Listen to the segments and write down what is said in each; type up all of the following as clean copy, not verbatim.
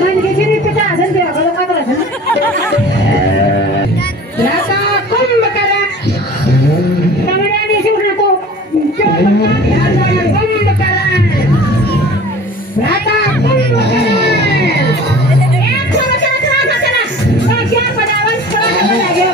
मन के जी पिता हसन दे बोलो का बोला राता कुंभ करा कमरा नहीं से उठा तो कुंभ करा राता कुंभ करा एक चलो चलो तो क्या बनावन चलो बना गया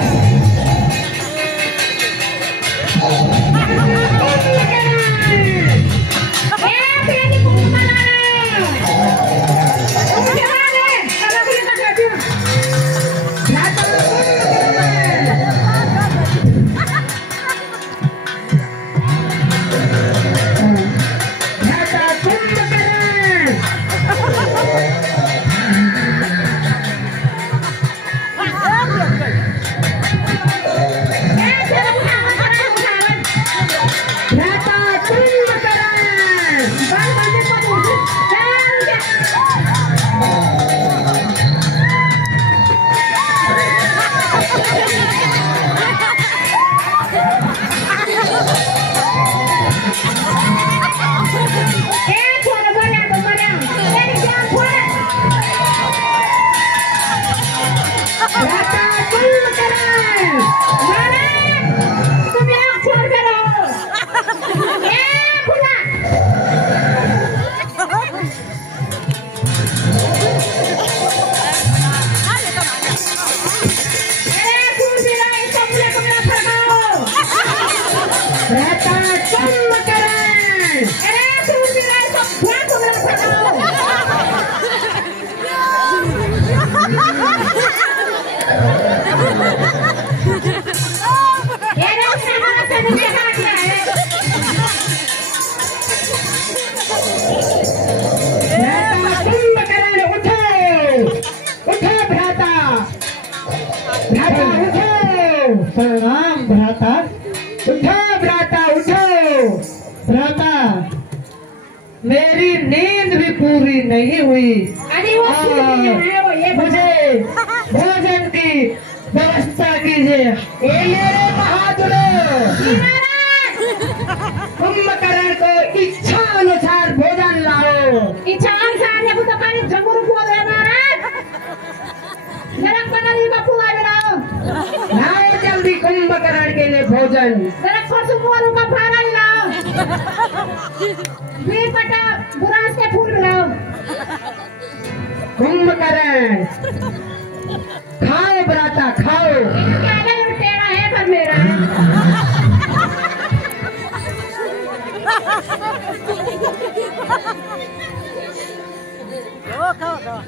प्रणाम भ्राता। उठो भ्राता उठो। भ्राता मेरी नींद भी पूरी नहीं हुई। मुझे भोजन की व्यवस्था कीजिए। ये मेरे बहादुरों कुंभकर्ण को इच्छा अनुसार भोजन लाओ। इच्छा अनुसार या तो पानी जंगल को नरक बनाने का पुआ बनाओ। लाओ जल्दी कुंभकर्ण के लिए भोजन। नरक फसु मोरू का फारा लाओ। वीर पटा बुरास के फूल बनाओ। कुंभकर्ण खाओ भ्राता खाओ। क्या तेरा है पर मेरा है। खाओ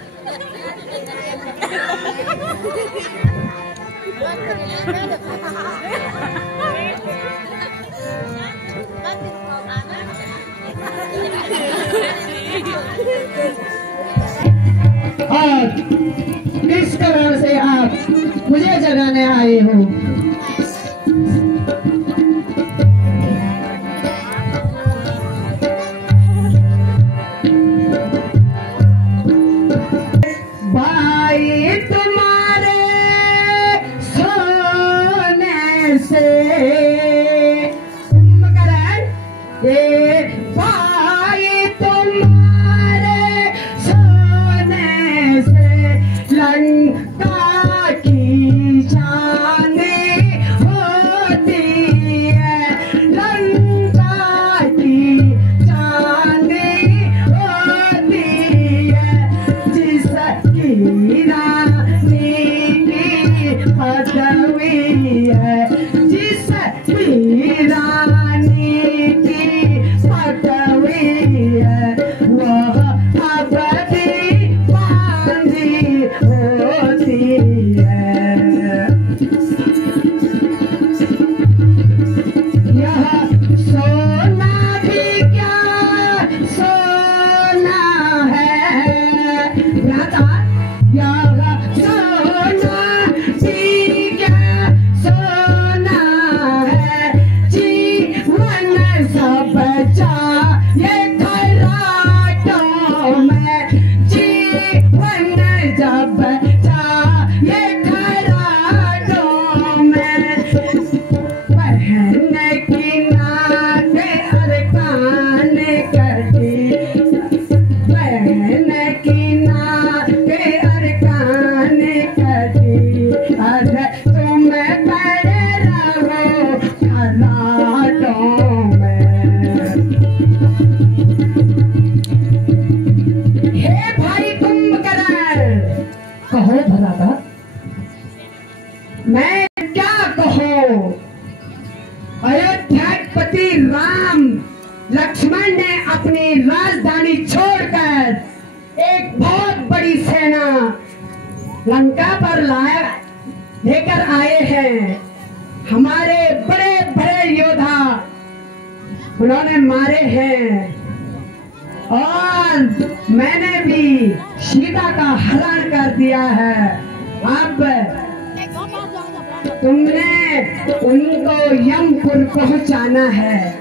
और किस कारण से आप मुझे जगाने आए हो? भाई तुम्हारे सोने से ये भाई तुम्हारे सोने से लंका की चांदी होती है। लंका की चांदी होती है जिसकी रानी की पदवी है। जिसकी रानी की पदवी श्री राम लक्ष्मण ने अपनी राजधानी छोड़कर एक बहुत बड़ी सेना लंका पर लेकर आए हैं। हमारे बड़े बड़े योद्धा उन्होंने मारे हैं और मैंने भी सीता का हरण कर दिया है। अब तुमने उनको यमपुर पहुंचाना है।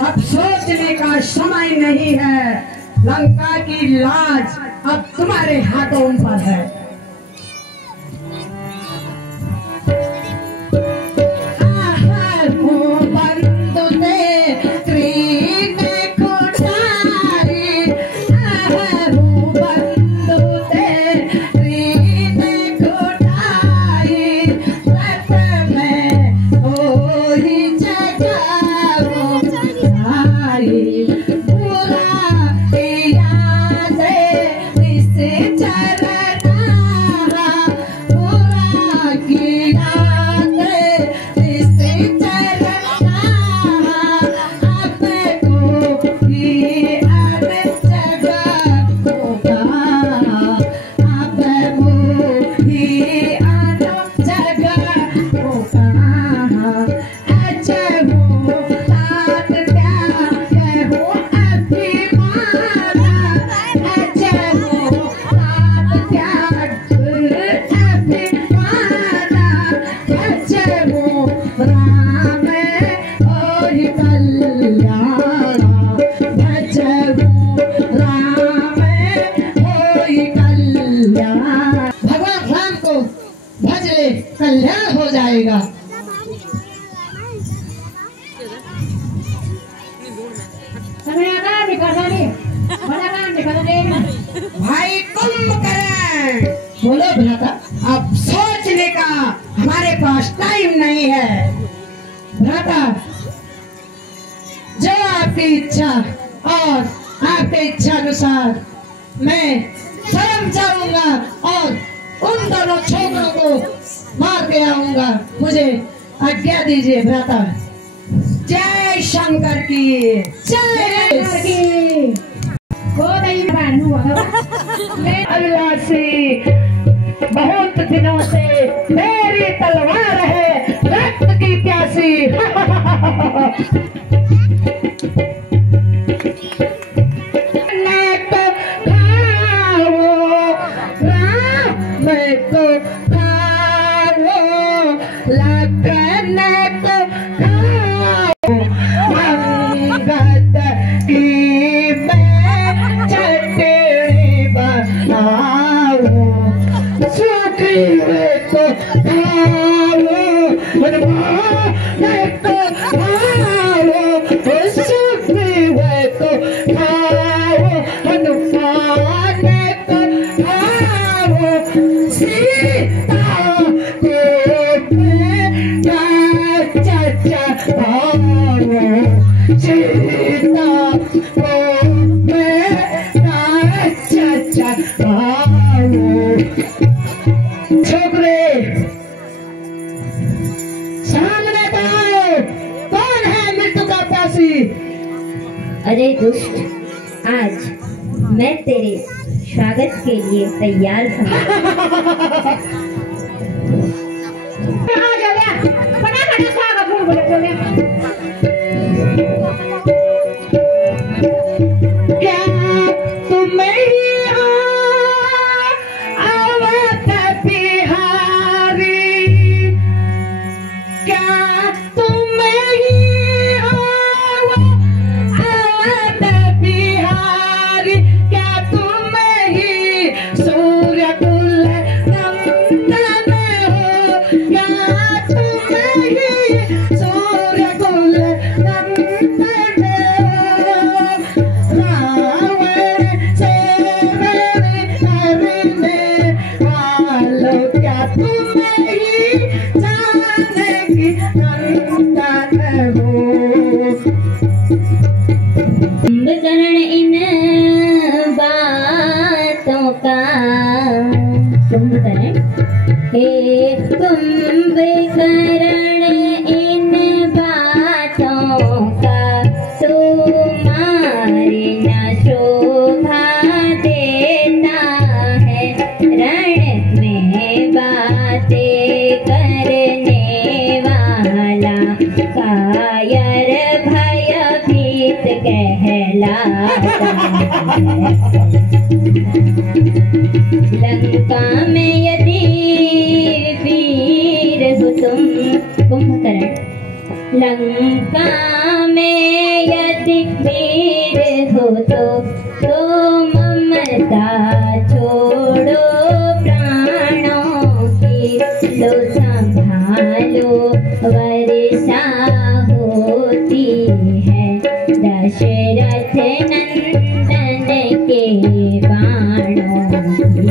अब सोचने का समय नहीं है। लंका की लाज अब तुम्हारे हाथों पर है। कल्याण हो जाएगा। भाई कुंभकर्ण बोलो भ्राता, अब सोचने का हमारे पास टाइम नहीं है। भ्राता, जो आपकी इच्छा और आपके इच्छा अनुसार मैं स्वयं जाऊंगा और उन दोनों छोकरों को मार के आऊंगा। मुझे आज्ञा दीजिए भ्राता। जय शंकर की जय। अभिलाषी बहुत दिनों से मेरी तलवार है रक्त की प्यासी। छोकरे सामने तो कौन है मृत्यु का प्यासी? अरे दुष्ट, आज मैं तेरे स्वागत के लिए तैयार हूँ। क्या तुम्हें कुंभकर्ण इन बातों का कुंभकर्ण इन बातों का तुम्हारे न शोभा देता है। रण में बातें करने वाला कायर भयभीत कहलाता है। लंका में यदि वीर हो तुम कुंभकर्ण, लंका में यदि वीर हो तो ममता छोड़ो प्राणों की, लो संभालो वर्षा होती है दशरथ नंदन के बाणों की।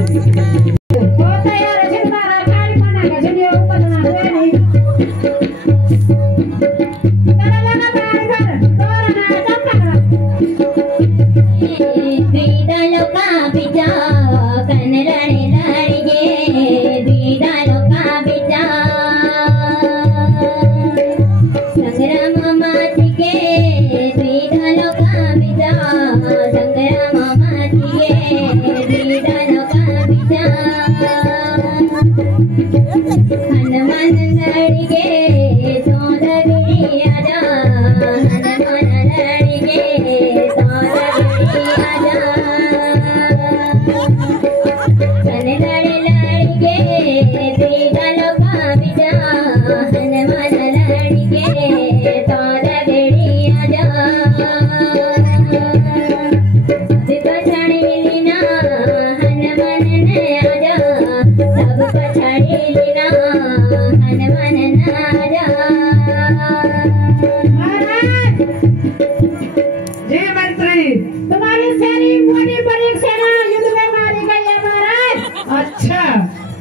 तुम्हारी सेना मोटी बड़ी सेना युद्ध में मारी गई है महाराज। अच्छा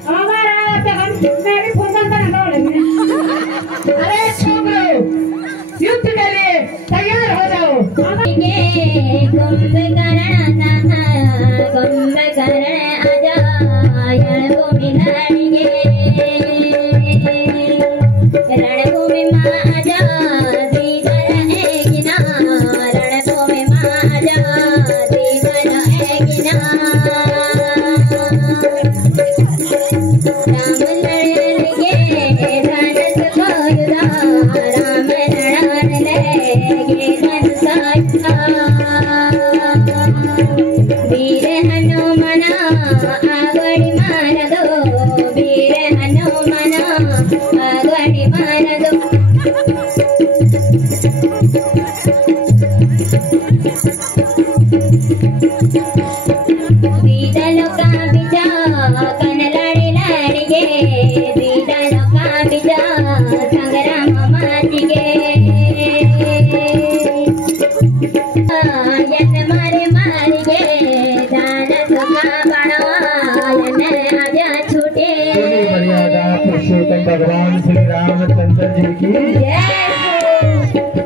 हमारा तो हम मैं भी फुटबॉल का नाम लेंगे। अरे छोकरो युद्ध के लिए तैयार हो जाओ। कुंभकर्ण आजा रण को मिलाएंगे नाच गे यन मारे मार गे दान सुखा बड़वायन आजा छूटे। मर्यादा पुरुषोत्तम भगवान श्री रामचंद्र जी की जय।